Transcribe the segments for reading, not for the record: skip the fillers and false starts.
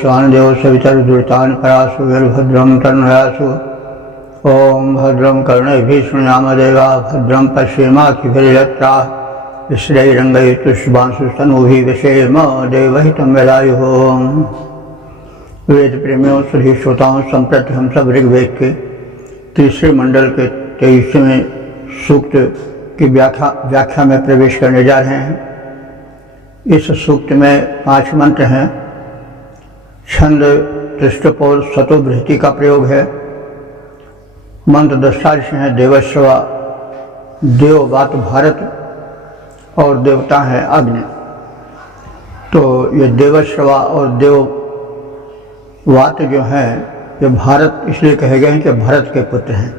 वैश्वान देव सवितर्दुरितान् परासु वीरभद्रं तन्नयासु। ओम भद्रं कर्णैभिः शृणुयाम देवाः भद्रं पश्येमाक्षिभिर्यत्राः स्थिरैरङ्गैस्तुष्टुवांशुस्तनूभिः व्यशेम देवहितं यदायुः। वेद प्रेमियों सभी श्रोताओं, संप्रति हम सब ऋग्वेद के तीसरे मंडल के 23वें सूक्त की व्याख्या में प्रवेश करने जा रहे हैं। इस सूक्त में 5 मंत्र हैं। छंद तृष्टपौर सतोभृति का प्रयोग है। मंत्र दृष्टादृश हैं देवश्रवा, देववात भारत और देवता है अग्नि। तो ये देवश्रवा और देववात जो हैं ये भारत इसलिए कहे गए हैं कि भरत के पुत्र हैं।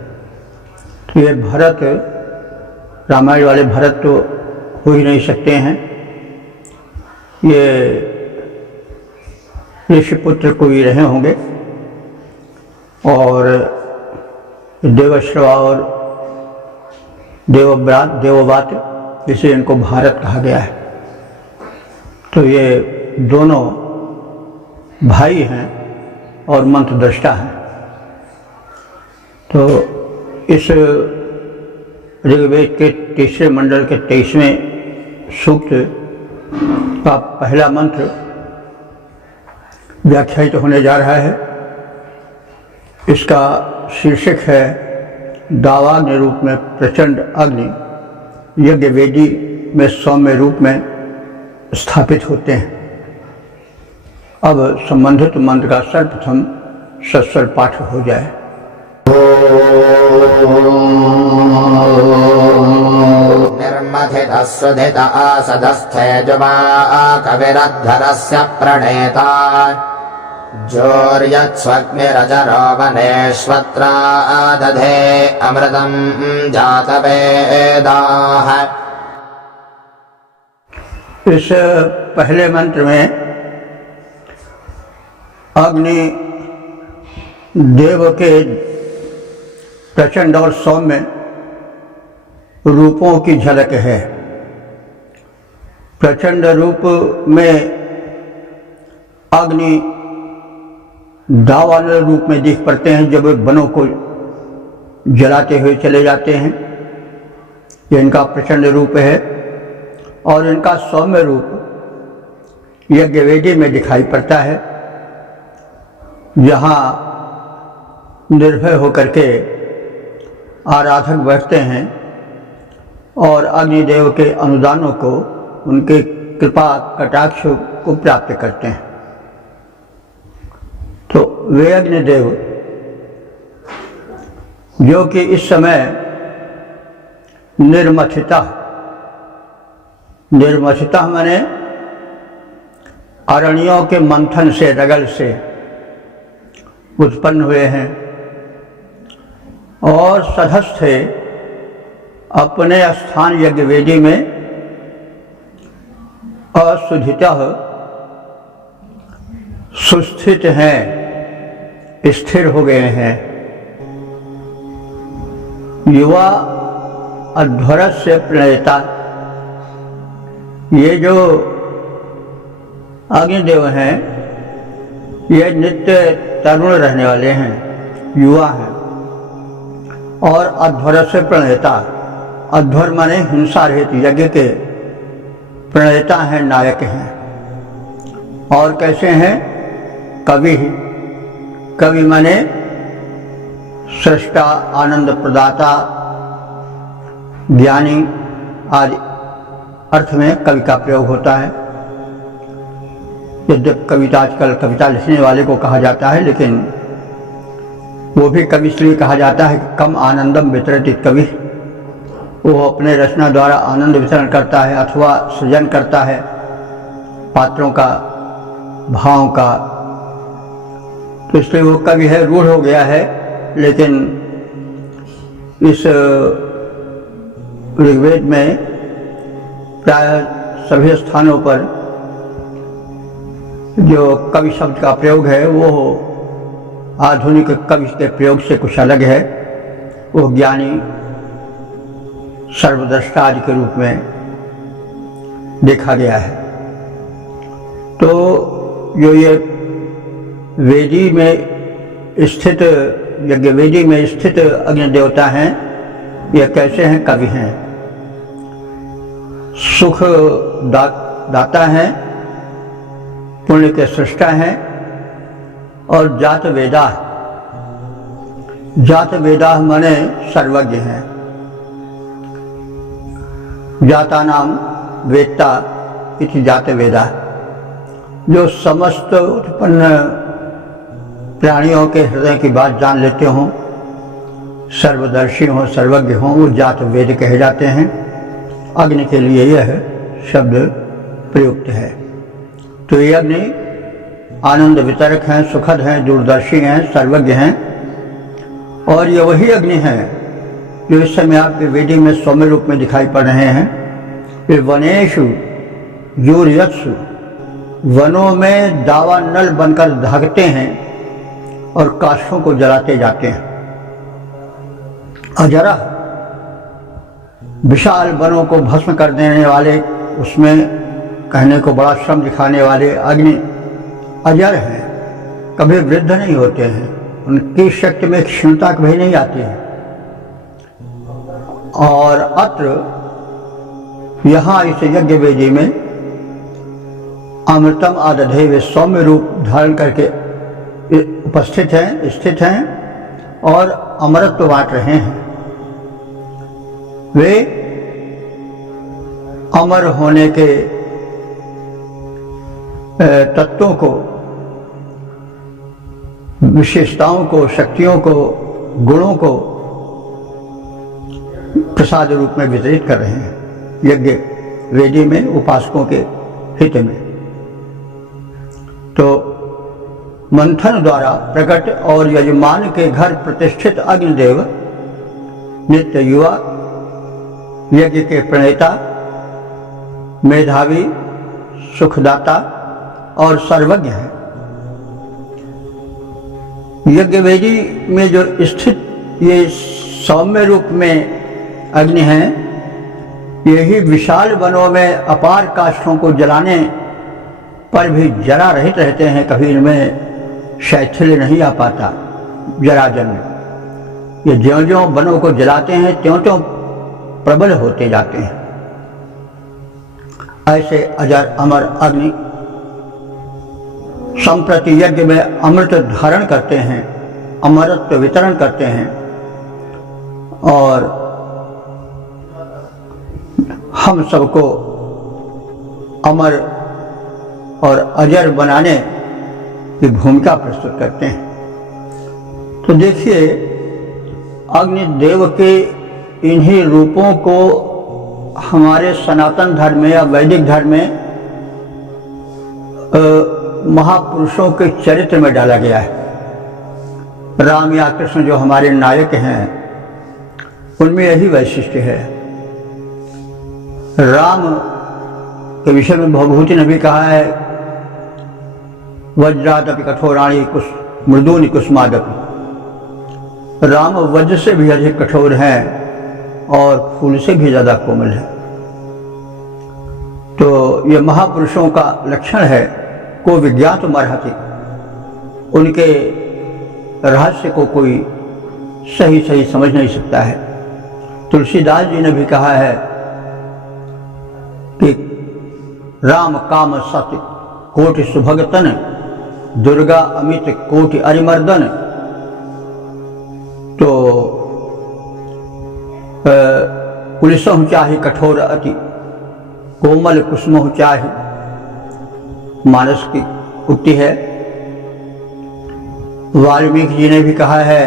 तो ये भरत, रामायण वाले भरत तो हो ही नहीं सकते हैं, ये ऋषिपुत्र कोई रहे होंगे। और देवश्रवा और देववात जिसे इनको भारत कहा गया है। तो ये दोनों भाई हैं और मंत्र दृष्टा हैं। तो इस ऋग्वेद के तीसरे मंडल के 23वें सूक्त का पहला मंत्र व्याख्यायित होने जा रहा है। इसका शीर्षक है दावाग्नि रूप में प्रचंड अग्नि यज्ञ वेदी में सौम्य रूप में स्थापित होते हैं। अब संबंधित मंत्र का सर्वप्रथम सस्वर पाठ हो जाए। निर्मथितः सुधित आसदस्थेजुमा कविरद्धरस्य प्रणेता जोर्यत्स्वग्निरजरो वनेष्वत्रा दधे अमृतं जातवेदाः। इस पहले मंत्र में अग्नि देव के प्रचंड और सौम्य रूपों की झलक है। प्रचंड रूप में अग्नि दावानल रूप में दिख पड़ते हैं जब वे वनों को जलाते हुए चले जाते हैं। ये इनका प्रचंड रूप है। और इनका सौम्य रूप यज्ञवेदी में दिखाई पड़ता है, जहाँ निर्भय होकर के आराधक बैठते हैं और अग्निदेव के अनुदानों को, उनके कृपा कटाक्ष को प्राप्त करते हैं। तो वे अग्निदेव जो कि इस समय निर्मथिता माने अरण्यों के मंथन से, रगल से उत्पन्न हुए हैं और सधस्थे अपने स्थान यज्ञवेदी में असुधितः सुस्थित हैं, स्थिर हो गए हैं। युवा अध्वरस्य प्रणेता, ये जो अग्निदेव हैं ये नित्य तरुण रहने वाले हैं, युवा हैं। और अध्वरस्य प्रणेता, अध्वर माने हिंसा रहित यज्ञ के प्रणेता हैं, नायक हैं। और कैसे हैं? कवि माने सृष्टा, आनंद प्रदाता, ज्ञानी आदि अर्थ में कवि का प्रयोग होता है। यद्यपि कविता आजकल कविता लिखने वाले को कहा जाता है, लेकिन वो भी कवि इसलिए कहा जाता है कि कम आनंदम वितरति कवि। वो अपने रचना द्वारा आनंद वितरण करता है अथवा सृजन करता है पात्रों का, भाव का। तो इसलिए वो कवि है, रूढ़ हो गया है। लेकिन इस ऋग्वेद में प्राय सभी स्थानों पर जो कवि शब्द का प्रयोग है वो आधुनिक कवि के प्रयोग से कुछ अलग है। वो ज्ञानी, सर्वद्रष्टा आदि के रूप में देखा गया है। तो जो ये वेदी में स्थित यज्ञ वेदी में स्थित अग्नि देवता हैं। यह कैसे हैं? कवि हैं, सुख दाता हैं, पुण्य के सृष्टा हैं और जात वेदा। जात वेदा माने सर्वज्ञ हैं। जाता नाम वेत्ता इति जात वेदा, जो समस्त उत्पन्न प्राणियों के हृदय की बात जान लेते हों, सर्वदर्शी हों, सर्वज्ञ हों, वो जात वेद कहे जाते हैं। अग्नि के लिए यह शब्द प्रयुक्त है। तो ये अग्नि आनंद वितरक हैं, सुखद हैं, दूरदर्शी हैं, सर्वज्ञ हैं। और ये वही अग्नि है जो इस समय आपके वेदी में सौम्य रूप में दिखाई पड़ रहे हैं। ये वनेषु यूर्यत्सु, वनों में दावानल बनकर धागते हैं और काष्ठों को जलाते जाते हैं। अजरा, विशाल वनों को भस्म कर देने वाले, उसमें कहने को बड़ा श्रम दिखाने वाले अग्नि अजर हैं, कभी वृद्ध नहीं होते हैं, उनकी शक्ति में क्षीणता कभी नहीं आती है। और अत्र यहाँ इस यज्ञ वेदी में अमृतम आदधे, वे सौम्य रूप धारण करके उपस्थित हैं, स्थित हैं और अमृतत्व बांट रहे हैं। वे अमर होने के तत्वों को, विशेषताओं को, शक्तियों को, गुणों को प्रसाद रूप में वितरित कर रहे हैं यज्ञ वेदी में उपासकों के हित में। तो मंथन द्वारा प्रकट और यजमान के घर प्रतिष्ठित अग्निदेव नित्य युवा, यज्ञ के प्रणेता, मेधावी, सुखदाता और सर्वज्ञ है। यज्ञ वेदी में जो स्थित ये सौम्य रूप में अग्नि हैं, यही विशाल वनों में अपार काष्ठों को जलाने पर भी जरा रहित रहते हैं। कभी इनमें शैथिल्य नहीं आ पाता, जराजन्य। ये ज्यों ज्यों वनों को जलाते हैं त्यों त्यों प्रबल होते जाते हैं। ऐसे अजर अमर अग्नि संप्रति यज्ञ में अमृत धारण करते हैं, अमरत्व वितरण करते हैं और हम सबको अमर और अजर बनाने की भूमिका प्रस्तुत करते हैं। तो देखिए, अग्निदेव के इन्हीं रूपों को हमारे सनातन धर्म में या वैदिक धर्म में महापुरुषों के चरित्र में डाला गया है। राम या कृष्ण जो हमारे नायक हैं, उनमें यही वैशिष्ट्य है। राम के विषय में भवभूति ने भी कहा है, वज्रादपि कठोराणि मृदूनि कुसुमादपि। राम वज्र से भी अधिक कठोर हैं और फूल से भी ज्यादा कोमल है। तो ये महापुरुषों का लक्षण है। को विज्ञात मर्हति, उनके रहस्य को कोई सही सही समझ नहीं सकता है। तुलसीदास जी ने भी कहा है कि राम काम सत्य कोटि सुभगतन, दुर्गा अमित कोटि अरिमर्दन। तो कुलिसहु चाहि कठोर अति, कोमल कुसुमहु चाहि, मानस की उक्ति है। वाल्मीकि जी ने भी कहा है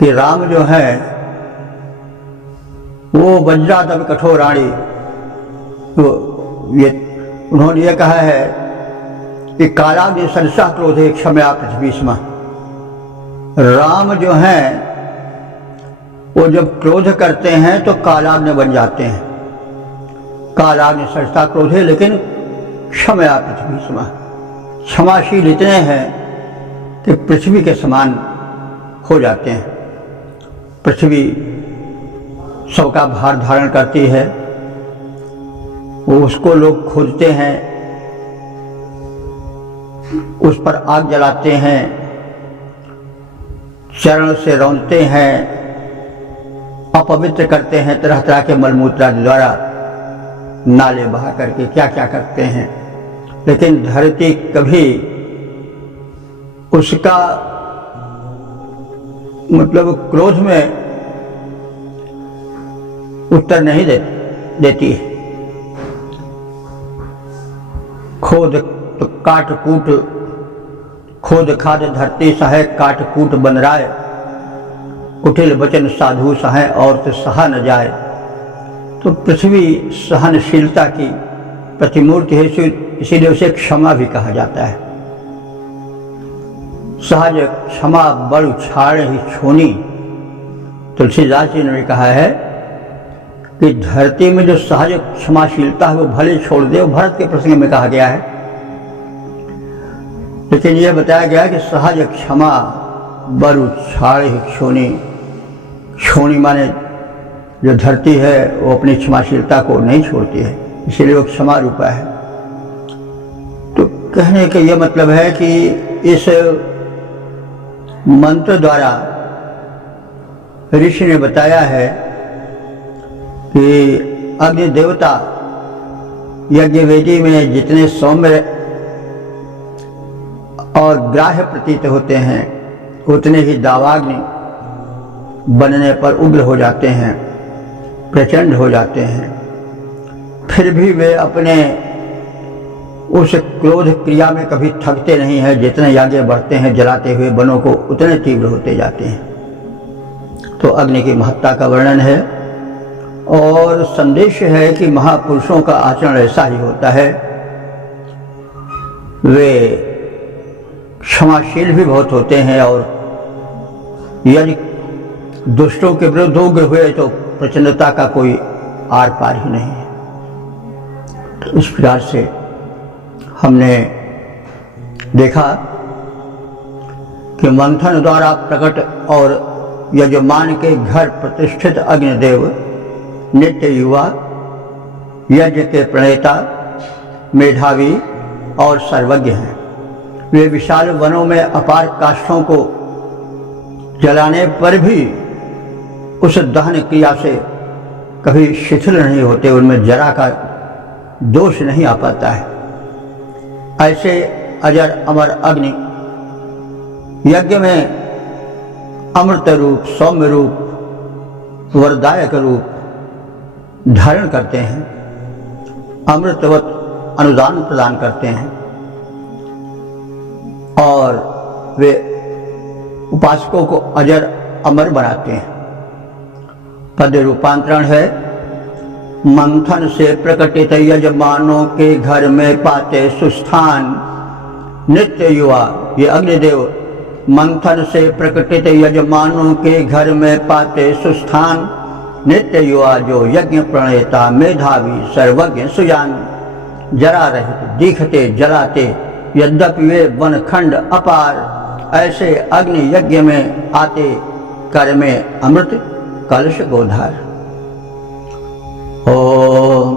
कि राम जो है वो वज्रादपि कठोराणि। तो ये उन्होंने ये कहा है कि कालाग्नि सदृशः क्रोधे क्षमया पृथ्वी स्म। राम जो हैं वो जब क्रोध करते हैं तो कालाग्नि बन जाते हैं। कालाग्नि सदृशः क्रोधे लेकिन क्षमया पृथ्वी स्म, क्षमाशील इतने हैं कि पृथ्वी के समान हो जाते हैं। पृथ्वी सबका भार धारण करती है, वो उसको लोग खोजते हैं उस पर आग जलाते हैं, चरण से रौंदते हैं, अपवित्र करते हैं, तरह तरह के मलमूत्र द्वारा नाले बहा करके क्या क्या करते हैं। लेकिन धरती कभी उसका मतलब क्रोध में उत्तर नहीं देती है। खोद तो काट कूट, खोद खाद धरती सहे, काट कूट बनराय, कुटिल वचन साधु सहे और तो सहा न जाए। तो पृथ्वी सहनशीलता की प्रतिमूर्ति है, इसीलिए उसे क्षमा भी कहा जाता है। सहज क्षमा बड़ छाड़ ही छोनी, तुलसीदास जी ने भी कहा है कि धरती में जो सहज क्षमाशीलता है वो भले छोड़ दे, वो भरत के प्रसंग में कहा गया है। लेकिन यह बताया गया कि सहज क्षमा बरु छाड़ ही छोनी। छोनी माने जो धरती है वो अपनी क्षमाशीलता को नहीं छोड़ती है, इसीलिए वो क्षमा रूपा है। तो कहने का यह मतलब है कि इस मंत्र द्वारा ऋषि ने बताया है कि अग्नि देवता यज्ञ वेदी में जितने सौम्य और ग्राह्य प्रतीत होते हैं, उतने ही दावाग्नि बनने पर उग्र हो जाते हैं, प्रचंड हो जाते हैं। फिर भी वे अपने उस क्रोध क्रिया में कभी थकते नहीं हैं। जितने आगे बढ़ते हैं जलाते हुए वनों को, उतने तीव्र होते जाते हैं। तो अग्नि की महत्ता का वर्णन है और संदेश है कि महापुरुषों का आचरण ऐसा ही होता है। वे क्षमाशील भी बहुत होते हैं और यदि दुष्टों के विरुद्ध उग्र हुए तो प्रचंडता का कोई आर पार ही नहीं है। तो इस प्रकार से हमने देखा कि मंथन द्वारा प्रकट और यजमान के घर प्रतिष्ठित अग्निदेव नित्य युवा, यज्ञ के प्रणेता, मेधावी और सर्वज्ञ हैं। वे विशाल वनों में अपार काष्ठों को जलाने पर भी उस दहन क्रिया से कभी शिथिल नहीं होते, उनमें जरा का दोष नहीं आ पाता है। ऐसे अजर अमर अग्नि यज्ञ में अमृत रूप, सौम्य रूप, वरदायक रूप धारण करते हैं, अमृतवत अनुदान प्रदान करते हैं और वे उपासकों को अजर अमर बनाते हैं। पद रूपांतरण है, मंथन से प्रकटित यजमानों के घर में पाते सुस्थान नित्य युवा। ये अग्निदेव मंथन से प्रकटित यजमानों के घर में पाते सुस्थान नित्य युवा, जो यज्ञ प्रणेता, मेधावी, सर्वज्ञ, सुजान, जरा रहित, दिखते जलाते, यद्यपि वे वनखंड अपार, ऐसे अग्नि यज्ञ में आते कर में अमृत कलश गोधार। ओम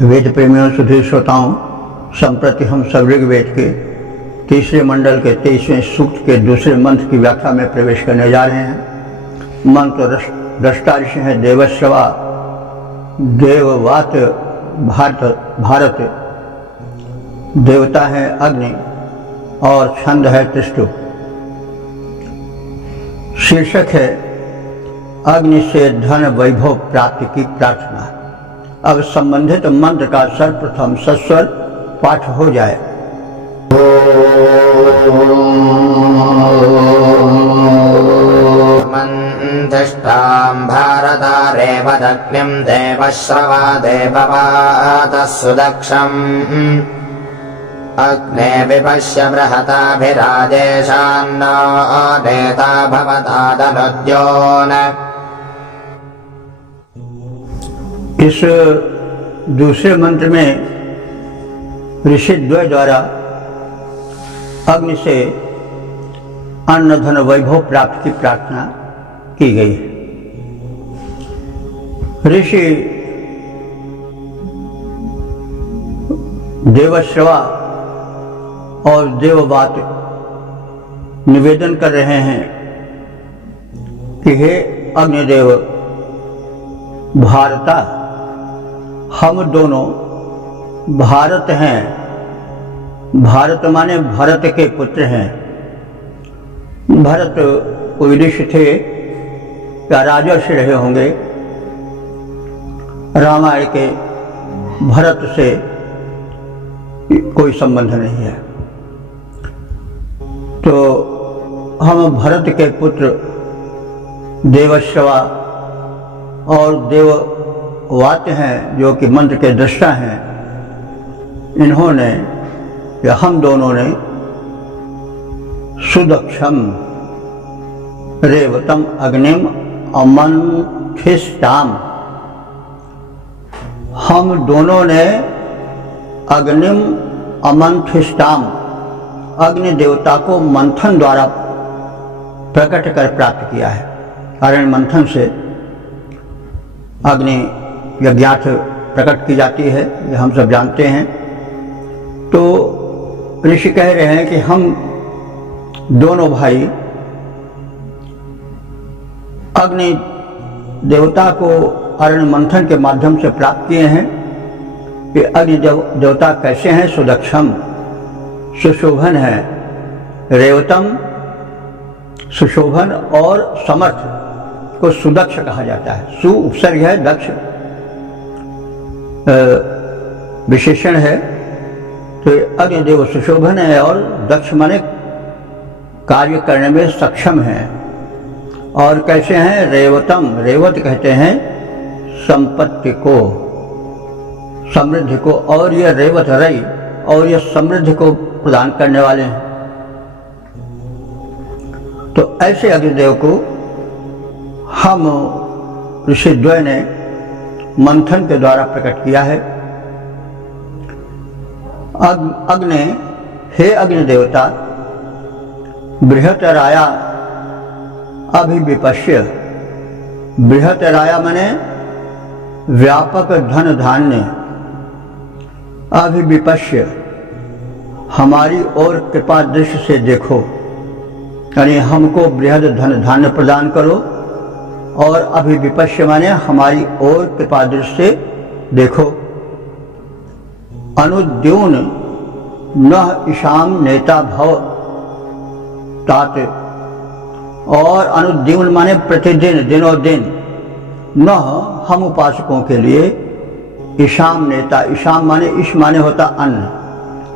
वेद प्रेमियों, सुधीर श्रोताओं, संप्रति हम सब ऋग्वेद के तीसरे मंडल के 23वें सूक्त के दूसरे मंत्र की व्याख्या में प्रवेश करने जा रहे हैं। मंत्र दृष्टा ऋषि हैं देवश्रवा, देववात भारत, देवता है अग्नि और छंद है त्रिष्टु। शीर्षक है अग्नि से धन वैभव प्राप्ति की प्रार्थना। अब संबंधित मंत्र का सर्वप्रथम सस्वर पाठ हो जाए। मंतिष्ठां भारतारेव दग्निं देवश्रवा देववातः सुदक्षम् अग्ने विपश्य बृहताभिराजेशान्नो नेता भवता दनुद्योन। इस दूसरे मंत्र में ऋषि द्वय द्वारा अग्नि से अन्न धन वैभव प्राप्ति की प्रार्थना की गई है। ऋषि देवश्रवा और देववात निवेदन कर रहे हैं कि हे अग्निदेव भारता, हम दोनों भारत हैं। भारत माने भरत के पुत्र हैं। भरत कोई ऋषि थे या राजर्षि रहे होंगे। रामायण के भरत से कोई संबंध नहीं है। तो हम भरत के पुत्र देवश्रवा और देववात हैं, जो कि मंत्र के दृष्टा हैं। इन्होंने या हम दोनों ने सुदक्षम रेवतम अग्निम अमंथिष्टाम, हम दोनों ने अग्निम अमंथिष्टाम, अग्नि देवता को मंथन द्वारा प्रकट कर प्राप्त किया है। अरण्य मंथन से अग्नि यज्ञार्थ प्रकट की जाती है, यह हम सब जानते हैं। तो ऋषि कह रहे हैं कि हम दोनों भाई अग्नि देवता को अरण्य मंथन के माध्यम से प्राप्त किए हैं। कि अग्नि देवता कैसे हैं? सुदक्षम, सुशोभन है। रेवतम, सुशोभन और समर्थ को सुदक्ष कहा जाता है। सु उपसर्ग है, दक्ष विशेषण है। तो अग्निदेव सुशोभन है और दक्ष माने कार्य करने में सक्षम है। और कैसे हैं? रेवतम, रेवत कहते हैं संपत्ति को, समृद्धि को। और यह रेवत रई, और यह समृद्धि को प्रदान करने वाले हैं। तो ऐसे अग्निदेव को हम ऋषिद्वय ने मंथन के द्वारा प्रकट किया है। अग्नि, हे अग्नि देवता, बृहतराया अभिविपश्य, बृहतराया माने व्यापक धन धान्य, अभिविपश्य हमारी ओर कृपा दृष्टि से देखो, यानी हमको बृहद धन धान्य प्रदान करो। और अभिविपश्य माने हमारी ओर कृपा दृष्टि से देखो। अनुद्यून न ईशाम नेता भव तात, और अनुद्यून माने प्रतिदिन, दिनों दिन, न हम उपासकों के लिए ईशाम नेता, ईशाम माने ईश माने होता अन्न,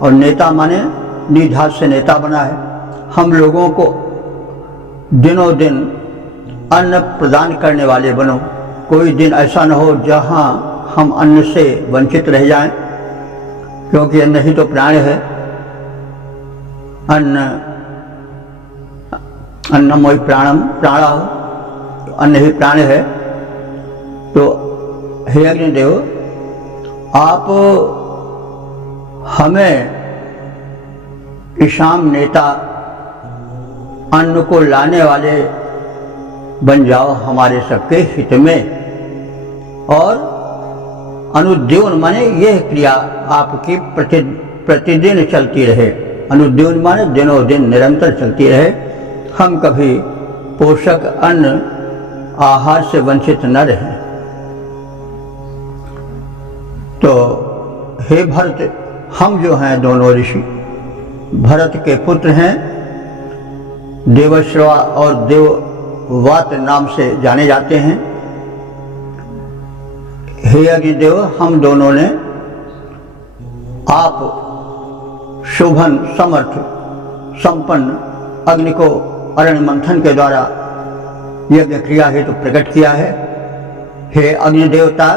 और नेता माने निधात से नेता बना है। हम लोगों को दिनों दिन अन्न प्रदान करने वाले बनो। कोई दिन ऐसा न हो जहाँ हम अन्न से वंचित रह जाएं, क्योंकि अन्न ही तो प्राण है। अन्नमोहि प्राणम प्राणा, तो अन्न ही प्राण है। तो हे अग्निदेव, आप हमें ईशाम नेता, अन्न को लाने वाले बन जाओ हमारे सबके हित में। और अनुद्यून माने यह क्रिया आपकी प्रतिदिन चलती रहे। अनुद्यून माने दिनों दिन निरंतर चलती रहे। हम कभी पोषक अन्न आहार से वंचित न रहें। तो हे भरत, हम जो हैं दोनों ऋषि भरत के पुत्र हैं, देवश्रवा और देववात नाम से जाने जाते हैं। हे अग्निदेव, हम दोनों ने आप शोभन, समर्थ, संपन्न अग्नि को अरण्य मंथन के द्वारा यज्ञ क्रिया हेतु प्रकट किया है। हे अग्नि देवता,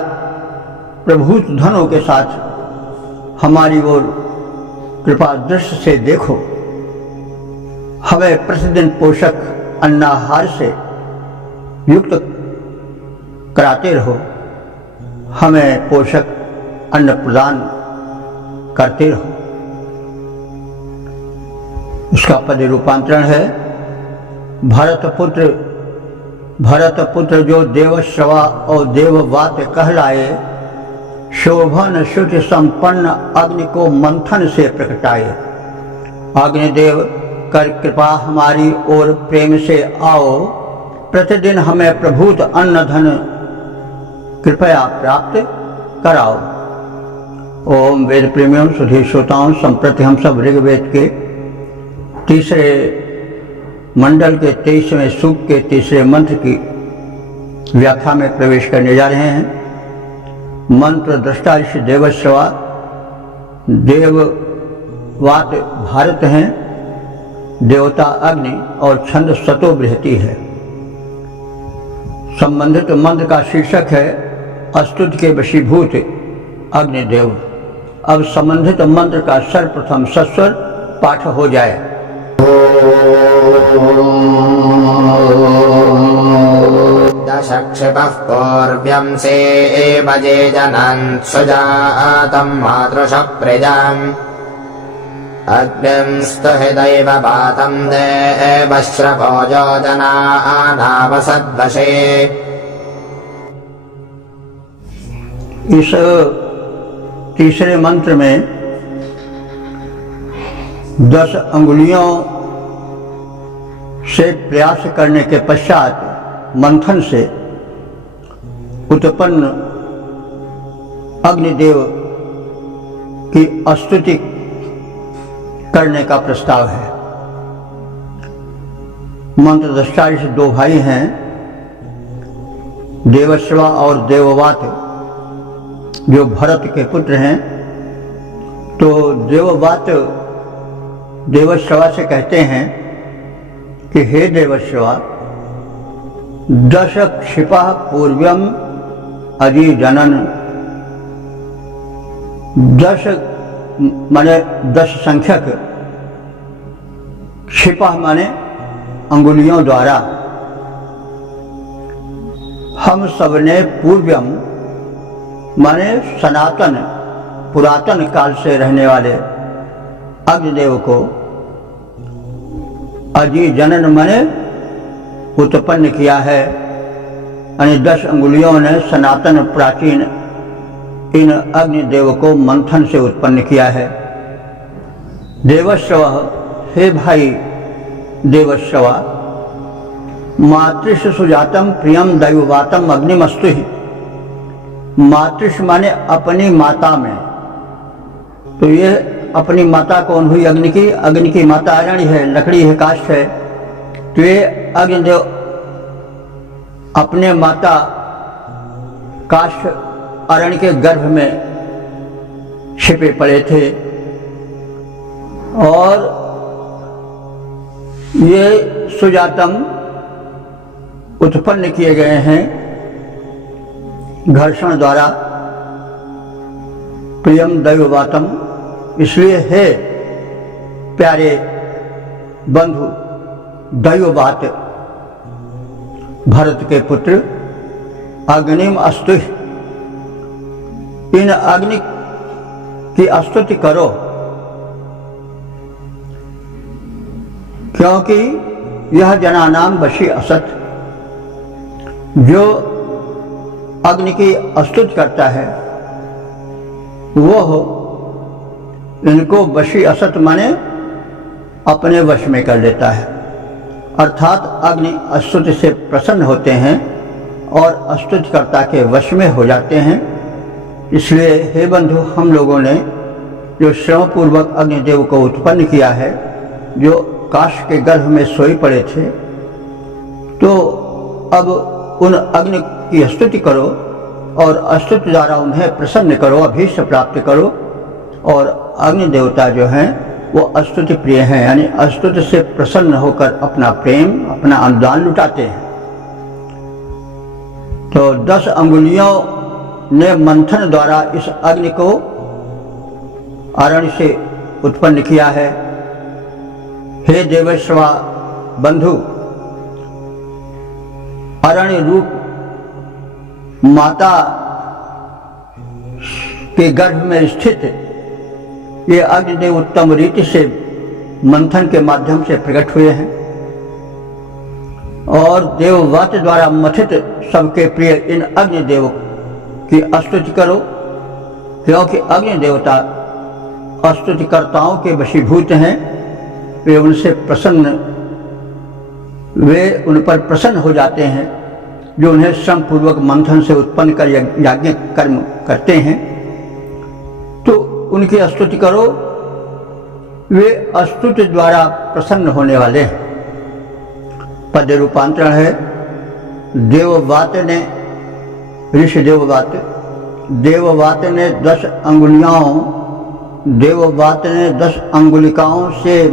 प्रभुत धनों के साथ हमारी ओर कृपा दृष्टि से देखो। हमें प्रतिदिन पोषक अन्नाहार से युक्त कराते रहो। हमें पोषक अन्न प्रदान करते रहो। इसका पद रूपांतरण है भरत पुत्र जो देवश्रवा और देववात कहलाए, शोभन शुचि संपन्न अग्नि को मंथन से प्रकटाए। अग्निदेव कर कृपा हमारी ओर प्रेम से आओ, प्रतिदिन हमें प्रभूत अन्न धन कृपया प्राप्त कराओ। ओम वेद प्रेमियों सुधी श्रोताओं, संप्रति हम सब ऋग्वेद के तीसरे मंडल के 23वें सूक्त के तीसरे मंत्र की व्याख्या में प्रवेश करने जा रहे हैं। मंत्र दृष्टा ऋषि देवश्रवा देववात भारत हैं, देवता अग्नि और छंद सतो बृहति है। संबंधित मंत्र का शीर्षक है अस्तुति के वशीभूत अग्निदेव। अब संबंधित मंत्र का सर्वप्रथम सस्वर पाठ हो जाए। दशक्षिपः पूर्व्यं से भजे जनन् सुजातं मातृषः प्रजाम् अग्निं स्तुहिदैव पातं देवश्रवो योजनानावसद्वशे। इस तीसरे मंत्र में 10 अंगुलियों से प्रयास करने के पश्चात मंथन से उत्पन्न अग्निदेव की स्तुति करने का प्रस्ताव है। मंत्र दृष्टा ऋषि 2 भाई हैं, देवश्रवा और देववात, जो भरत के पुत्र हैं। तो देववात देवश्रवा से कहते हैं कि हे देवश्रवा, 10 क्षिपा पूर्वम अजी जनन। 10 माने 10 संख्यक, क्षिपा माने अंगुलियों द्वारा, हम सबने पूर्वम माने सनातन पुरातन काल से रहने वाले अग्निदेव को, अजी जनन माने उत्पन्न किया है। यानी 10 अंगुलियों ने सनातन प्राचीन इन अग्निदेव को मंथन से उत्पन्न किया है। देवश्रवा, हे भाई देवश्रवा, मातृष सुजातम प्रियम दैववातम अग्निमस्तु ही। मातृष माने अपनी माता में, तो ये अपनी माता कौन हुई? अग्नि की माता अरण्य है, लकड़ी है, काष्ठ है। तो ये अग्निदेव अपने माता काष्ठ अरण्य के गर्भ में छिपे पड़े थे, और ये सुजातम उत्पन्न किए गए हैं घर्षण द्वारा। प्रियम दैववातम, इसलिए है प्यारे बंधु दैववात भरत के पुत्र, अग्निम अस्तु, इन अग्नि की स्तुति करो, क्योंकि यह जनानाम वशी असत। जो अग्नि की स्तुति करता है वो इनको वशी असत माने अपने वश में कर लेता है। अर्थात अग्नि स्तुति से प्रसन्न होते हैं और स्तुतिकर्ता के वश में हो जाते हैं। इसलिए हे बंधु, हम लोगों ने जो श्रमपूर्वक अग्निदेव को उत्पन्न किया है, जो काष्ठ के गर्भ में सोए पड़े थे, तो अब उन अग्नि की स्तुति करो और स्तुति द्वारा उन्हें प्रसन्न करो, अभीष्ट प्राप्त करो। और अग्नि देवता जो हैं वो स्तुति प्रिय हैं, यानी स्तुति से प्रसन्न होकर अपना प्रेम, अपना अनुदान लुटाते हैं। तो 10 अंगुलियों ने मंथन द्वारा इस अग्नि को अरण्य से उत्पन्न किया है। हे देवश्रवा बंधु, अरण्य रूप माता के गर्भ में स्थित ये अग्निदेव उत्तम रीति से मंथन के माध्यम से प्रकट हुए हैं। और देववात द्वारा मथित सबके प्रिय इन अग्निदेव की स्तुति करो, क्योंकि अग्नि देवता स्तुतिकर्ताओं के वशीभूत हैं वे उन पर प्रसन्न हो जाते हैं, जो उन्हें श्रम पूर्वक मंथन से उत्पन्न कर याज्ञ कर्म करते हैं। तो उनकी स्तुति करो, वे स्तुति द्वारा प्रसन्न होने वाले हैं। पद्य रूपांतरण है, देववात ने, ऋषि देववात ने 10 अंगुलिकाओं से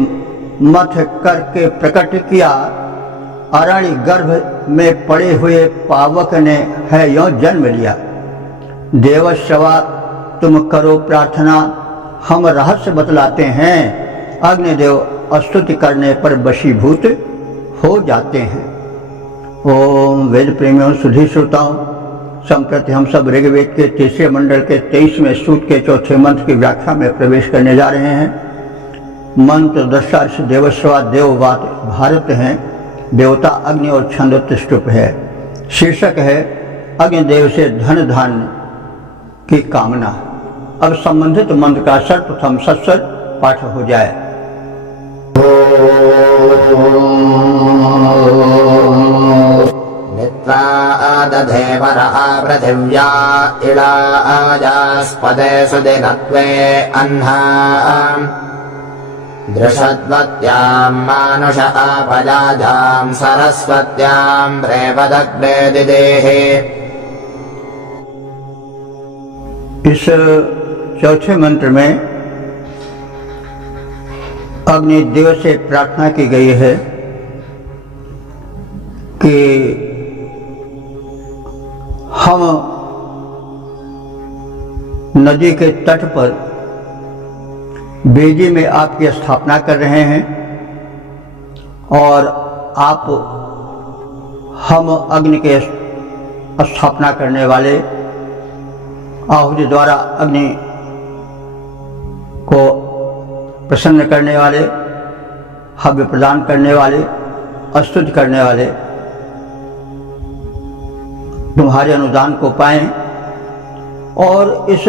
मथ करके प्रकट किया, अरण्य गर्भ में पड़े हुए पावक ने है यों जन्म लिया। देवश्रवा तुम करो प्रार्थना, हम रहस्य बतलाते हैं, अग्निदेव स्तुति करने पर वशीभूत हो जाते हैं। ओम वेद प्रेमियों, सुधी श्रोताओं, संप्रति हम सब ऋग्वेद के 3 मंडल के 23वें सूक्त के 4थे मंत्र की व्याख्या में प्रवेश करने जा रहे हैं। मंत्र दृष्टा ऋषि देवश्रवा देववात भारत हैं, देवता अग्नि और छंद त्रिष्टुप है। शीर्षक है अग्निदेव से धन धान्य की कामना। अब संबंधित मंत्र का सर्वप्रथम सस्वर पाठ हो जाए। नित्वा दधेवरा पृथिव्या इळाजास्पदे सुदिनत्वे अह्नाम् दृषद्वत्यां मानुष आपजाजां सरस्वत्यां प्रेवदग्ने दिदेहे। इस चौथे मंत्र में अग्निदेव से प्रार्थना की गई है कि हम नदी के तट पर बेदी में आपकी स्थापना कर रहे हैं और आप हम अग्नि के स्थापना करने वाले, आहुति द्वारा अग्नि को प्रसन्न करने वाले, हव्य प्रदान करने वाले, स्तुति करने वाले तुम्हारे अनुदान को पाएं और इस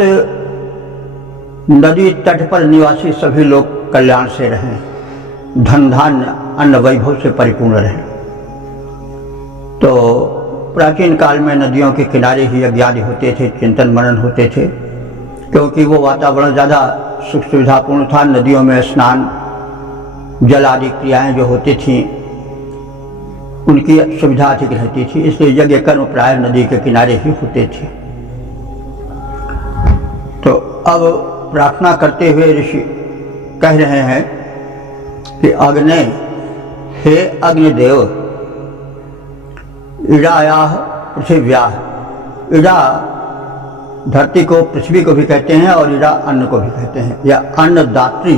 नदी तट पर निवासी सभी लोग कल्याण से रहें, धन धान्य अन्न वैभव से परिपूर्ण रहें। तो प्राचीन काल में नदियों के किनारे ही यज्ञ आदि होते थे, चिंतन मनन होते थे, क्योंकि वो वातावरण ज़्यादा सुख सुविधापूर्ण था। नदियों में स्नान, जल आदि क्रियाएँ जो होती थीं उनकी सुविधा अधिक रहती थी, इसलिए यज्ञ कर्म प्राय नदी के किनारे ही होते थे। तो अब प्रार्थना करते हुए ऋषि कह रहे हैं कि अग्ने, हे अग्निदेव, इडायाः पृथिव्याः, इडा धरती को, पृथ्वी को भी कहते हैं और इडा अन्न को भी कहते हैं, या अन्नदात्री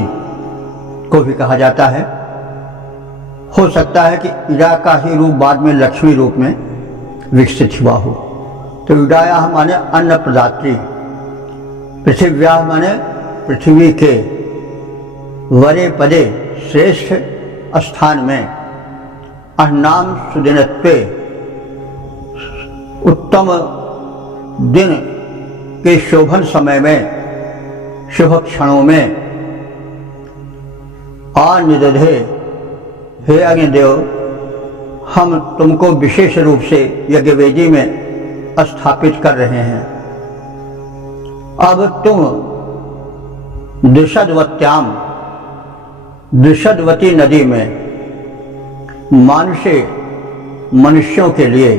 को भी कहा जाता है। हो सकता है कि इडा का ही रूप बाद में लक्ष्मी रूप में विकसित हुआ हो। तो इडायाः माने अन्न प्रदात्री, पृथिव्याः माने पृथ्वी के वरे पदे श्रेष्ठ स्थान में, अह्नाम सुदिनत्वे उत्तम दिन के शोभन समय में, शुभ क्षणों में, आनिदधे, हे अग्निदेव, हम तुमको विशेष रूप से यज्ञवेदी में स्थापित कर रहे हैं। अब तुम दृषद्वत्याम, दृषद्वती नदी में मानुषे, मनुष्यों के लिए,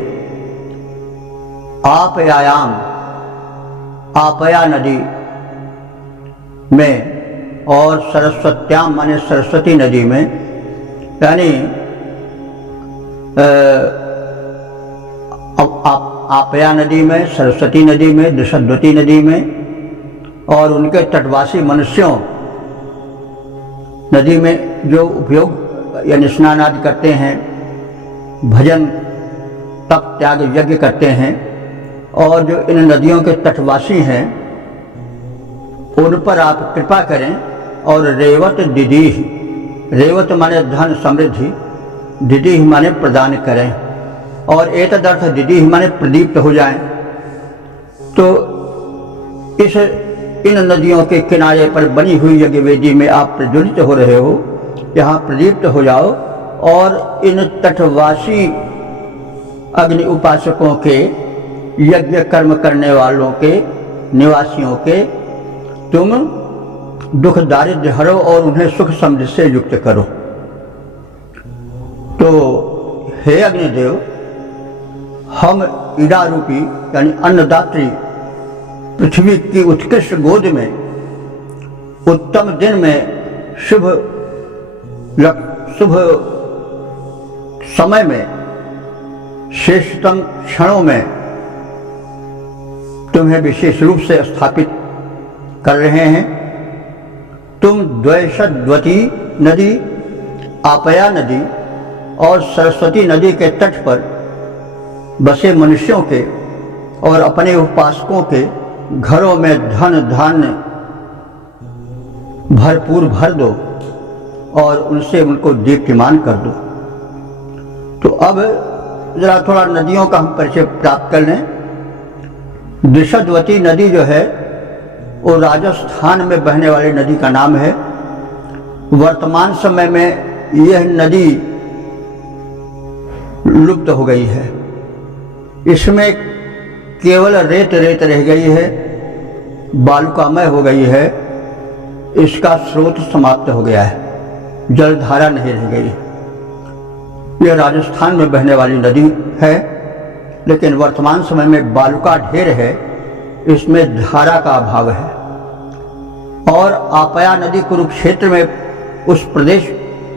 आपयायाम, आपया नदी में, और सरस्वत्याम माने सरस्वती नदी में, यानी आपया नदी में, सरस्वती नदी में, दृषद्वती नदी में और उनके तटवासी मनुष्यों नदी में जो उपयोग यानी स्नान आदि करते हैं, भजन तप त्याग यज्ञ करते हैं, और जो इन नदियों के तटवासी हैं उन पर आप कृपा करें। और रेवत दिदीह, रेवत माने धन समृद्धि, दिदीह माने प्रदान करें, और एतदर्थ दिदीह माने प्रदीप्त हो जाएं। तो इन नदियों के किनारे पर बनी हुई यज्ञवेदी में आप प्रज्वलित हो रहे हो, यहाँ प्रदीप्त हो जाओ और इन तटवासी अग्नि उपासकों के, यज्ञ कर्म करने वालों के, निवासियों के तुम दुख दारिद्र्य हरो और उन्हें सुख समृद्धि से युक्त करो। तो हे अग्निदेव, हम ईड़ा रूपी यानी अन्नदात्री पृथ्वी की उत्कृष्ट गोद में उत्तम दिन में शुभ समय में श्रेष्ठतम क्षणों में तुम्हें विशेष रूप से स्थापित कर रहे हैं। तुम द्वैषद्वती नदी, आपया नदी और सरस्वती नदी के तट पर बसे मनुष्यों के और अपने उपासकों के घरों में धन धान्य भरपूर भर दो और उनसे उनको दीप्तिमान कर दो। तो अब जरा थोड़ा नदियों का हम परिचय प्राप्त कर लें। द्विषद्वती नदी जो है वो राजस्थान में बहने वाली नदी का नाम है। वर्तमान समय में यह नदी लुप्त हो गई है। इसमें केवल रेत रेत रह गई है, बालुकामय हो गई है, इसका स्रोत समाप्त हो गया है, जलधारा नहीं रह गई। यह राजस्थान में बहने वाली नदी है, लेकिन वर्तमान समय में बालुका ढेर है, इसमें धारा का अभाव है। और आपया नदी कुरुक्षेत्र में उस प्रदेश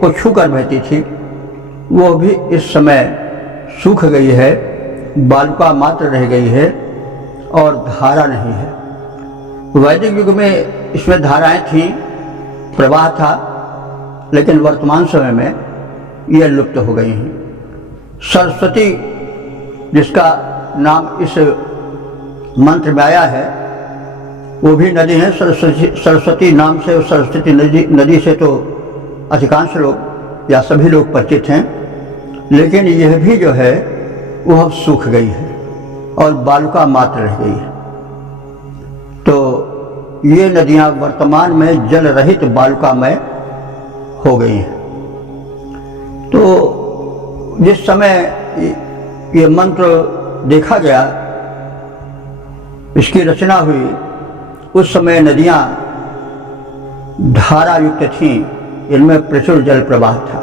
को छूकर बहती थी, वो भी इस समय सूख गई है, बालुका मात्र रह गई है और धारा नहीं है। वैदिक युग में इसमें धाराएं थी, प्रवाह था, लेकिन वर्तमान समय में यह लुप्त हो गई हैं। सरस्वती जिसका नाम इस मंत्र में आया है वो भी नदी है। सरस्वती नाम से, सरस्वती नदी से तो अधिकांश लोग या सभी लोग परिचित हैं, लेकिन यह भी जो है वह अब सूख गई है और बालुका मात्र रह गई है। तो ये नदियां वर्तमान में जल रहित बालुकामय हो गई हैं। तो जिस समय ये मंत्र देखा गया, इसकी रचना हुई, उस समय नदियां धारा युक्त थीं, इनमें प्रचुर जल प्रवाह था।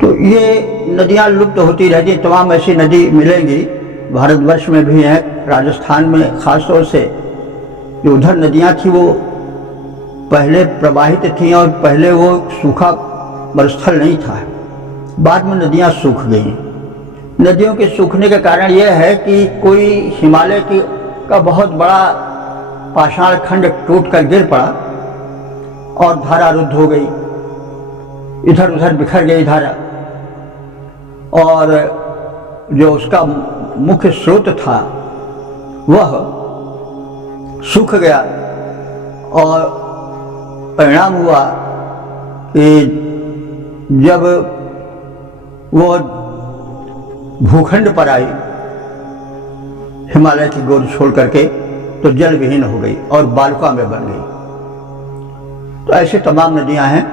तो ये नदियां लुप्त होती रहती, तमाम ऐसी नदी मिलेंगी, भारतवर्ष में भी हैं, राजस्थान में खास तौर से जो उधर नदियां थी वो पहले प्रवाहित थीं और पहले वो सूखा मरुस्थल नहीं था, बाद में नदियां सूख गई। नदियों के सूखने का कारण यह है कि कोई हिमालय का बहुत बड़ा पाषाण खंड टूटकर गिर पड़ा और धारा रुद्ध हो गई, इधर उधर बिखर गई धारा, और जो उसका मुख्य स्रोत था वह सूख गया। और परिणाम हुआ कि जब वो भूखंड पर आई हिमालय की गोद छोड़ करके, तो जल विहीन हो गई और बालुका में बन गई। तो ऐसे तमाम नदियां हैं।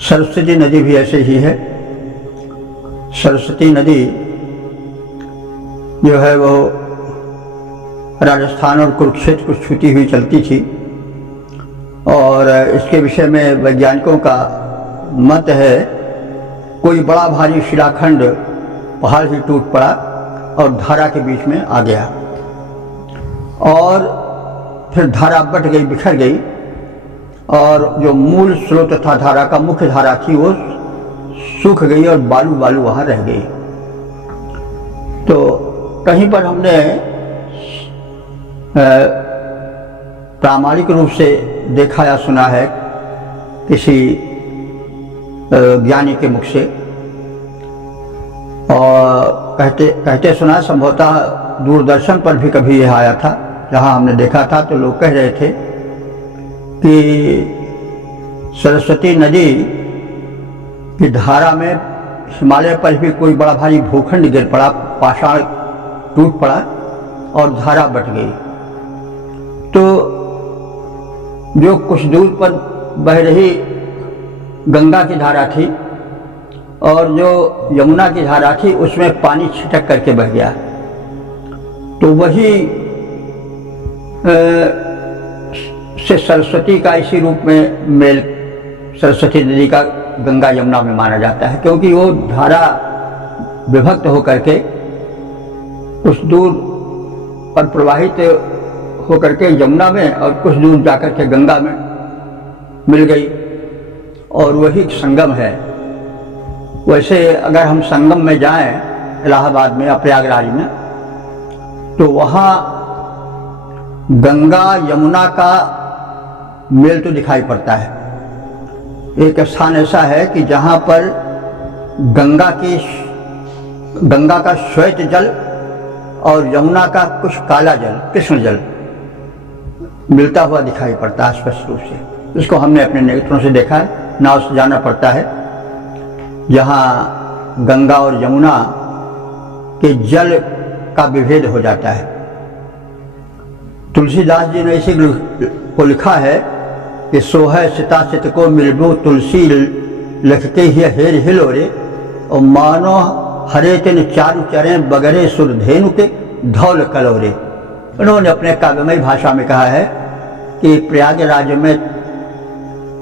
सरस्वती नदी भी ऐसे ही है। सरस्वती नदी जो है वो राजस्थान और कुरुक्षेत्र को छूती हुई चलती थी, और इसके विषय में वैज्ञानिकों का मत है कोई बड़ा भारी शिलाखंड पहाड़ ही टूट पड़ा और धारा के बीच में आ गया, और फिर धारा बट गई, बिखर गई, और जो मूल स्रोत था धारा का, मुख्य धारा थी, वो सूख गई और बालू बालू वहाँ रह गई। तो कहीं पर हमने प्रामाणिक रूप से देखा या सुना है किसी ज्ञानी के मुख से, और कहते सुना, संभवतः दूरदर्शन पर भी कभी यह आया था, जहाँ हमने देखा था। तो लोग कह रहे थे कि सरस्वती नदी की धारा में हिमालय पर भी कोई बड़ा भारी भूखंड गिर पड़ा, पाषाण टूट पड़ा और धारा बट गई। तो जो कुछ दूर पर बह रही गंगा की धारा थी और जो यमुना की धारा थी उसमें पानी छिटक करके बह गया, तो वही से सरस्वती का इसी रूप में मेल सरस्वती नदी का गंगा यमुना में माना जाता है, क्योंकि वो धारा विभक्त होकर के कुछ दूर पर प्रवाहित होकर के यमुना में और कुछ दूर जाकर के गंगा में मिल गई और वही संगम है। वैसे अगर हम संगम में जाएं इलाहाबाद में या प्रयागराज में, तो वहाँ गंगा यमुना का मेल तो दिखाई पड़ता है। एक स्थान ऐसा है कि जहाँ पर गंगा का श्वेत जल और यमुना का कुछ काला जल, कृष्ण जल मिलता हुआ दिखाई पड़ता है स्पष्ट रूप से। इसको हमने अपने नेत्रों से देखा है, नाव से जाना पड़ता है। जहाँ गंगा और यमुना के जल का विभेद हो जाता है। तुलसीदास जी ने इसी को लिखा है कि सोहै सीता सित को मिलबो तुलसी लखके ही हेर हिलोरे, और मानो हरे तिन चारु चरे बगरे सुरधेनु के धौल कलोरे। उन्होंने अपने काव्यमयी भाषा में कहा है कि प्रयागराज में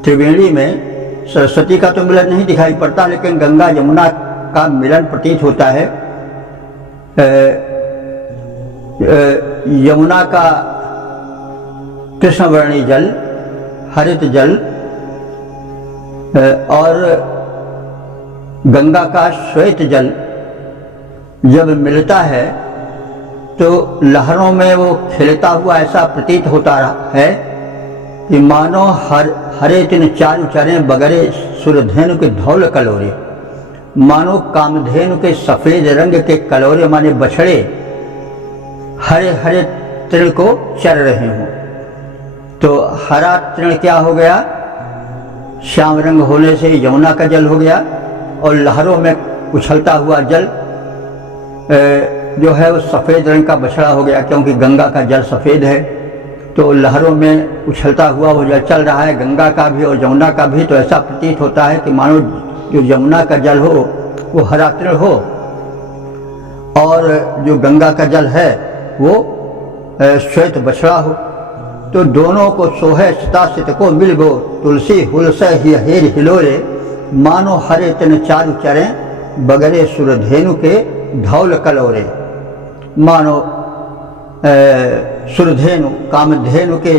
त्रिवेणी में सरस्वती का तो मिलन नहीं दिखाई पड़ता, लेकिन गंगा यमुना का मिलन प्रतीत होता है। यमुना का कृष्णवर्णी जल, हरित जल और गंगा का श्वेत जल जब मिलता है तो लहरों में वो खिलता हुआ ऐसा प्रतीत होता है कि मानो हरे तिन चारु चरे बगरे सुरधेनु के धौल कलोरे, मानो कामधेनु के सफेद रंग के कलोरे माने बछड़े हरे हरे तृण को चर रहे हों। तो हरा तृण क्या हो गया, श्याम रंग होने से यमुना का जल हो गया, और लहरों में उछलता हुआ जल जो है वो सफ़ेद रंग का बछड़ा हो गया, क्योंकि गंगा का जल सफ़ेद है। तो लहरों में उछलता हुआ वो जल चल रहा है, गंगा का भी और यमुना का भी। तो ऐसा प्रतीत होता है कि मानो जो यमुना का जल हो वो हरा तृण हो और जो गंगा का जल है वो श्वेत बछड़ा हो। तो दोनों को सोहे सीता सित को मिल गो तुलसी हुलसे ही हेर हिलोरे, मानो हरे तिन चारु चरे बगरे सुरधेनु के धौल कलोरे। मानो सुरधेनु कामधेनु के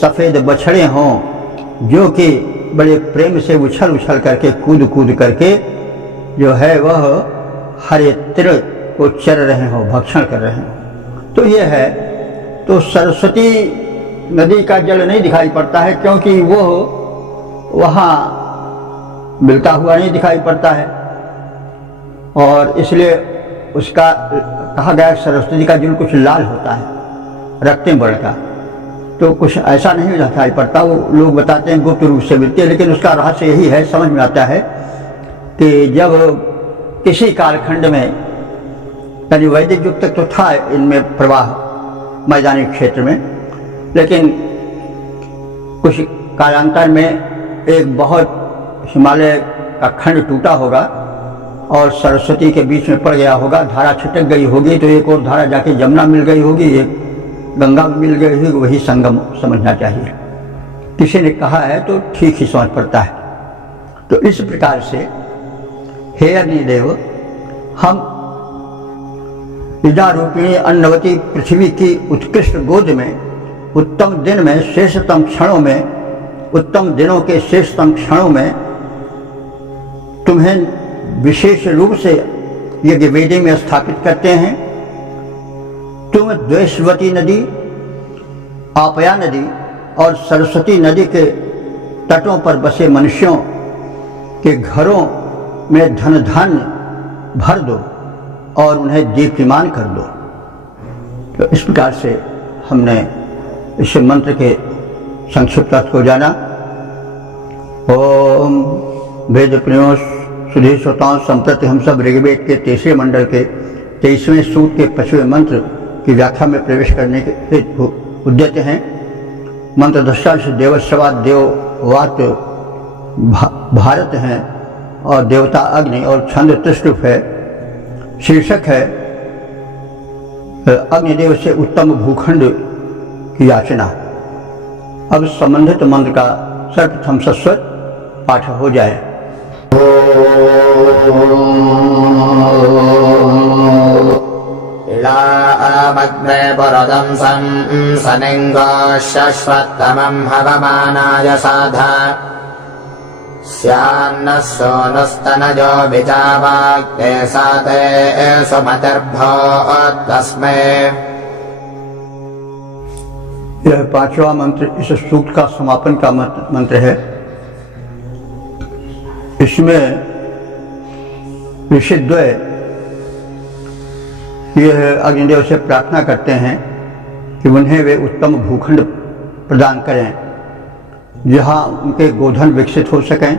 सफ़ेद बछड़े हों जो कि बड़े प्रेम से उछल उछल करके कूद कूद करके जो है वह हरे तृण को चर रहे हों, भक्षण कर रहे हों। तो ये है। तो सरस्वती नदी का जल नहीं दिखाई पड़ता है, क्योंकि वो वहाँ मिलता हुआ नहीं दिखाई पड़ता है, और इसलिए उसका कहा गया सरस्वती का जल कुछ लाल होता है, रक्तिम वर्ण का। तो कुछ ऐसा नहीं दिखाई पड़ता। वो लोग बताते हैं गुप्त रूप से मिलती है, लेकिन उसका रहस्य यही है, समझ में आता है कि जब किसी कालखंड में, यानी वैदिक युग तक तो था इनमें प्रवाह मैदानी क्षेत्र में, लेकिन कुछ कालांतर में एक बहुत हिमालय का खंड टूटा होगा और सरस्वती के बीच में पड़ गया होगा, धारा छिटक गई होगी, तो एक और धारा जाके यमुना मिल गई होगी, एक गंगा मिल गई होगी, वही संगम समझना चाहिए। किसी ने कहा है तो ठीक ही समझ पड़ता है। तो इस प्रकार से हे अग्निदेव, हम इजा रूपिणी अन्नवती पृथ्वी की उत्कृष्ट गोद में उत्तम दिन में श्रेष्ठतम क्षणों में, उत्तम दिनों के श्रेष्ठतम क्षणों में तुम्हें विशेष रूप से यज्ञवेदी में स्थापित करते हैं। तुम द्वेषवती नदी, आपया नदी और सरस्वती नदी के तटों पर बसे मनुष्यों के घरों में धन धान्य भर दो और उन्हें दीप्तिमान कर दो। तो इस प्रकार से हमने इस मंत्र के संक्षिप्त अर्थ को जाना। ओम वेद प्रियों सुधी श्रोताओं, संप्रति हम सब ऋग्वेद के 23वें मंडल के 23वें सूक्त के 5वें मंत्र की व्याख्या में प्रवेश करने के उद्यत हैं। मंत्र दृष्टा से देवस्वाद देव वात भारत हैं और देवता अग्नि और छंद त्रिष्टुप है। शीर्षक है अग्निदेव से उत्तम भूखंड की याचना। अब संबंधित मंत्र का सर्वप्रथम सस्वर पाठ हो जाए। इळामग्ने पुरदं सनिङ्गो शश्वत्तमं हवमानाय साधा स्यान्नः सोनुस्तनजो विजावाग्ने साते सुमतिर्भो तस्मै। यह पांचवा मंत्र इस सूक्त का समापन का मंत्र है। इसमें ऋषिद्वय यह अग्निदेव से प्रार्थना करते हैं कि उन्हें वे उत्तम भूखंड प्रदान करें जहाँ उनके गोधन विकसित हो सकें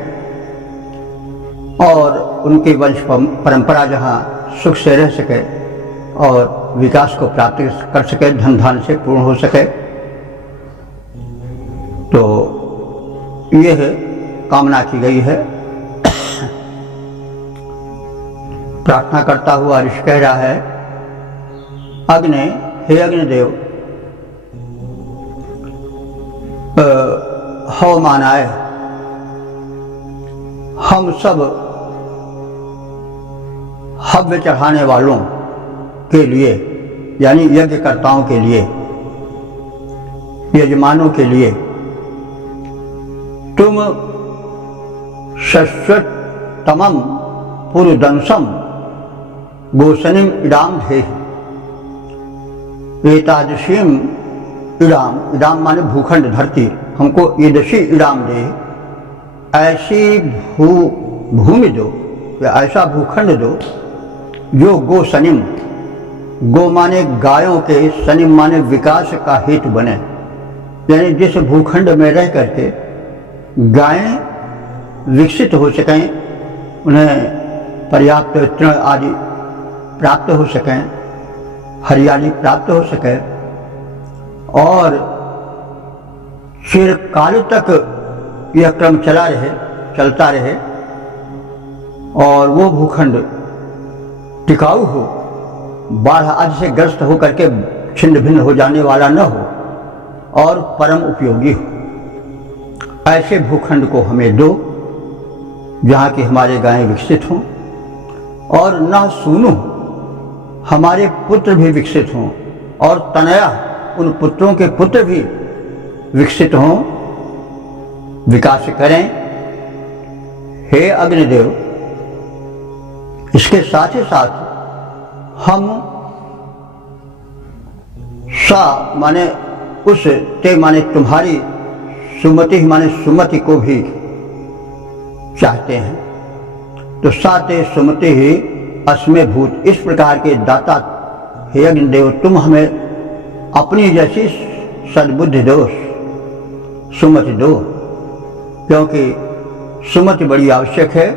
और उनकी वंश परंपरा जहाँ सुख से रह सके और विकास को प्राप्त कर सके, धन धान से पूर्ण हो सके। तो यह कामना की गई है। प्रार्थना करता हुआ ऋषि कह रहा है, अग्नि, हे अग्निदेव, हवमानाय, हम सब हव्य चढ़ाने वालों के लिए, यानी यज्ञकर्ताओं के लिए, यजमानों के लिए तुम शश्वतमं पुरुदंसम गोसनिम इडाम धे। एतादृशीम इडाम, इडाम माने भूखंड, धरती, हमको ईदशी इडाम दे, ऐसी भूमि दो या ऐसा भूखंड दो जो गोसनिम, गो माने गायों के, सनिम माने विकास का हेतु बने। यानी जिस भूखंड में रह करके गायें विकसित हो सकें, उन्हें पर्याप्त तृण आदि प्राप्त हो सकें, हरियाली प्राप्त हो सके और चिरकाल तक यह क्रम चलता रहे और वो भूखंड टिकाऊ हो, बाढ़ आदि से ग्रस्त होकर के छिन्न भिन्न हो जाने वाला न हो और परम उपयोगी हो। ऐसे भूखंड को हमें दो जहाँ की हमारे गायें विकसित हों और न सूनु, हमारे पुत्र भी विकसित हों और तनया, उन पुत्रों के पुत्र भी विकसित हों, विकास करें। हे अग्निदेव, इसके साथ ही साथ हम सा माने उस, ते माने तुम्हारी, सुमति माने सुमति को भी चाहते हैं। तो साते सुमति ही अस्मे भूत, इस प्रकार के दाता हे अग्निदेव, तुम हमें अपनी जैसी सद्बुद्धि दो, सुमति दो, क्योंकि सुमति बड़ी आवश्यक है।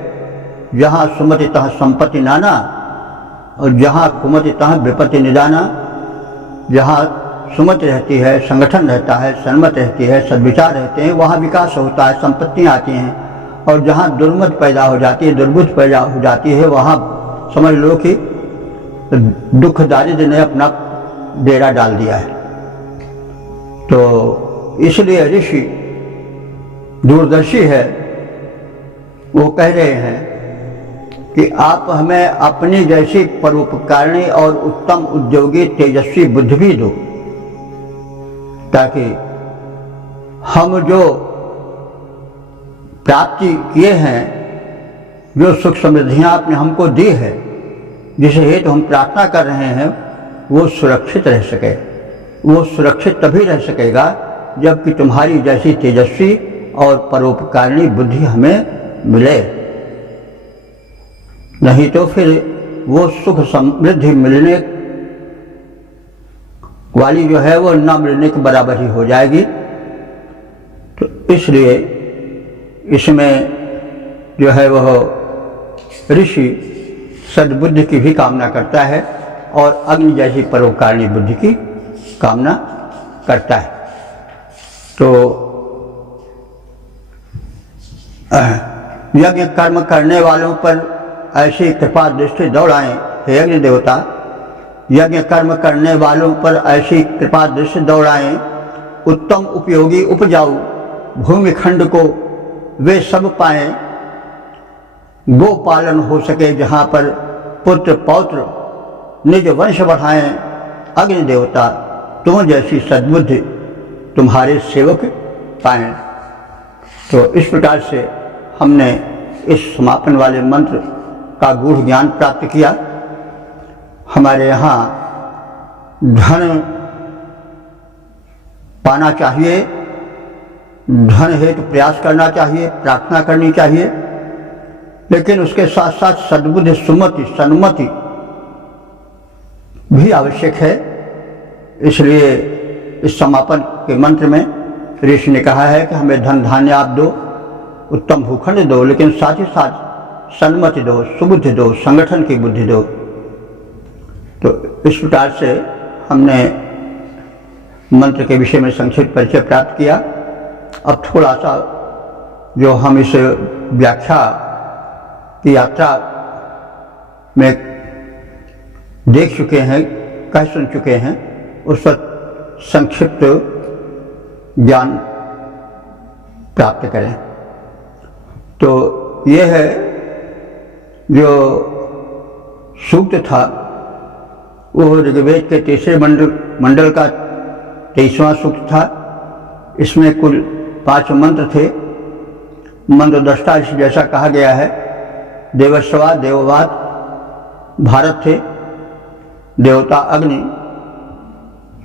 जहाँ सुमति तहाँ संपत्ति नाना और जहाँ कुमति तहाँ विपत्ति निदाना। जहाँ सुमति रहती है, संगठन रहता है, सन्मत रहती है, सद्विचार रहते हैं, वहाँ विकास होता है, संपत्तियाँ आती हैं। और जहाँ दुर्मत पैदा हो जाती है, दुर्बुद्ध पैदा हो जाती है, वहाँ समझ लो कि दुख दारिद्र्य ने अपना डेरा डाल दिया है। तो इसलिए ऋषि दूरदर्शी है, वो कह रहे हैं कि आप हमें अपनी जैसी परोपकारिणी और उत्तम उद्योगी तेजस्वी बुद्धि भी दो, ताकि हम जो प्राप्ति किए हैं, जो सुख समृद्धियाँ आपने हमको दी है, जिसे हेतु हम प्रार्थना कर रहे हैं, वो सुरक्षित रह सके। वो सुरक्षित तभी रह सकेगा जबकि तुम्हारी जैसी तेजस्वी और परोपकारिणी बुद्धि हमें मिले। नहीं तो फिर वो सुख समृद्धि मिलने वाली जो है वो न मिलने के बराबर ही हो जाएगी। तो इसलिए इसमें जो है वह ऋषि सद्बुद्धि की भी कामना करता है और अग्नि जैसी परोपकारिणी बुद्धि की कामना करता है। तो यज्ञ कर्म करने वालों पर ऐसी कृपा दृष्टि दौड़ाएं, हे अग्नि देवता। यज्ञ कर्म करने वालों पर ऐसी कृपा दृष्टि दौड़ाएं, उत्तम उपयोगी उपजाऊ भूमिखंड को वे सब पाएं। गोपालन हो सके जहाँ पर पुत्र पौत्र निज वंश बढ़ाएं। अग्नि देवता तुम जैसी सद्बुद्धि तुम्हारे सेवक पाएं। तो इस प्रकार से हमने इस समापन वाले मंत्र का गूढ़ ज्ञान प्राप्त किया। हमारे यहाँ धन पाना चाहिए, धन हेतु प्रयास करना चाहिए, प्रार्थना करनी चाहिए, लेकिन उसके साथ साथ सद्बुद्धि सुमति सन्मति भी आवश्यक है। इसलिए इस समापन के मंत्र में ऋषि ने कहा है कि हमें धन धान्य आप दो, उत्तम भूखंड दो, लेकिन साथ ही साथ सन्मति दो, सुबुद्धि दो, संगठन की बुद्धि दो। तो इस प्रकार से हमने मंत्र के विषय में संक्षिप्त परिचय प्राप्त किया। अब थोड़ा सा जो हम इस व्याख्या की यात्रा में देख चुके हैं, कह सुन चुके हैं, उस पर संक्षिप्त ज्ञान प्राप्त करें। तो यह है जो सूक्त था, वो ऋग्वेद के तीसरे मंडल का 23वां सूक्त था। इसमें कुल 5 मंत्र थे। मंत्र दृष्टा जैसा कहा गया है, देवस्वा देववाद भारत थे, देवता अग्नि,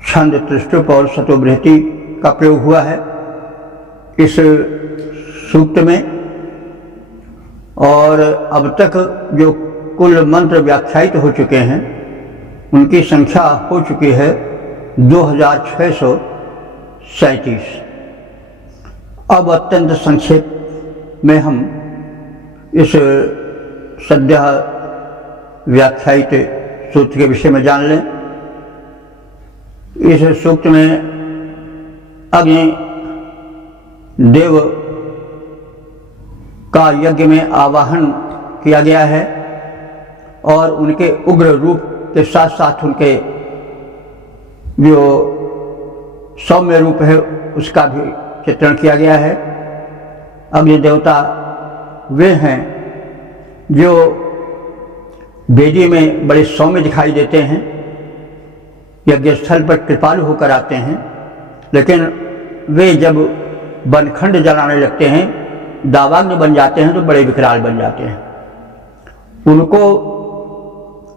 छंद त्रिष्टुप और सतोबृहति का प्रयोग हुआ है इस सूक्त में। और अब तक जो कुल मंत्र व्याख्यायित हो चुके हैं उनकी संख्या हो चुकी है 2637। अब अत्यंत संक्षेप में हम इस सद्य व्याख्यायित सूत्र के विषय में जान लें। इस सूक्त में अग्नि देव का यज्ञ में आवाहन किया गया है और उनके उग्र रूप के साथ साथ उनके जो सौम्य रूप है उसका भी चित्रण किया गया है। अग्नि देवता वे हैं जो वेदी में बड़े सौम्य दिखाई देते हैं, यज्ञ स्थल पर कृपालु होकर आते हैं, लेकिन वे जब बनखंड जलाने लगते हैं, दावाग्नि बन जाते हैं तो बड़े विकराल बन जाते हैं। उनको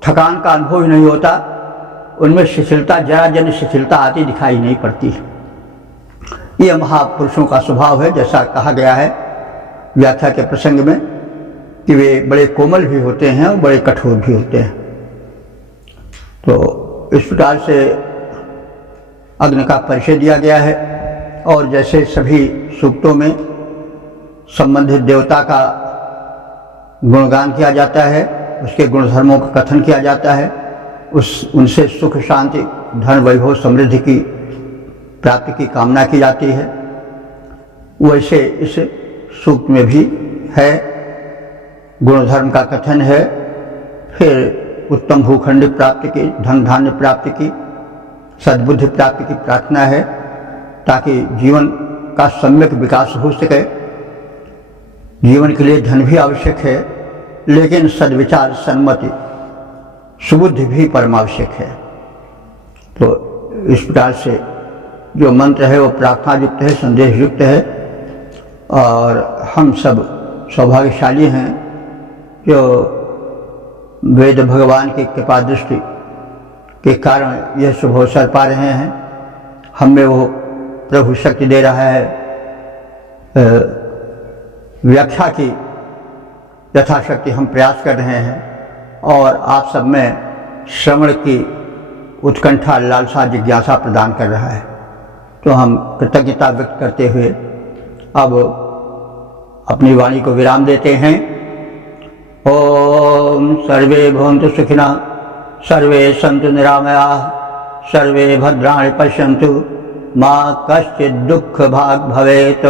थकान का अनुभव ही नहीं होता, उनमें शिथिलता, जरा जन शिथिलता आती दिखाई नहीं पड़ती। ये महापुरुषों का स्वभाव है, जैसा कहा गया है व्याख्या के प्रसंग में कि वे बड़े कोमल भी होते हैं और बड़े कठोर भी होते हैं। तो इस प्रकार से अग्नि का परिचय दिया गया है। और जैसे सभी सूक्तों में संबंधित देवता का गुणगान किया जाता है, उसके गुणधर्मों का कथन किया जाता है, उनसे सुख शांति धन वैभव समृद्धि की प्राप्ति की कामना की जाती है, वैसे इस सूक्त में भी है। गुणधर्म का कथन है, फिर उत्तम भूखंड प्राप्ति की, धन धान्य प्राप्ति की, सद्बुद्धि प्राप्ति की प्रार्थना है ताकि जीवन का सम्यक विकास हो सके। जीवन के लिए धन भी आवश्यक है, लेकिन सद्विचार सन्मति सुबुद्धि भी परमावश्यक है। तो इस प्रकार से जो मंत्र है वो प्रार्थना युक्त है, संदेश युक्त है, और हम सब सौभाग्यशाली हैं जो वेद भगवान की कृपा दृष्टि के कारण यह शुभ अवसर पा रहे हैं। हमें वो प्रभु शक्ति दे रहा है व्याख्या की यथाशक्ति हम प्रयास कर रहे हैं, और आप सब में श्रवण की उत्कंठा, लालसा, जिज्ञासा प्रदान कर रहा है। तो हम कृतज्ञता व्यक्त करते हुए अब अपनी वाणी को विराम देते हैं। ओम सर्वे भवन्तु सुखिनः, सर्वे सन्तु निरामयाः, सर्वे भद्राणि पश्यन्तु, मा कश्चित् दुःख भाग् भवेत्।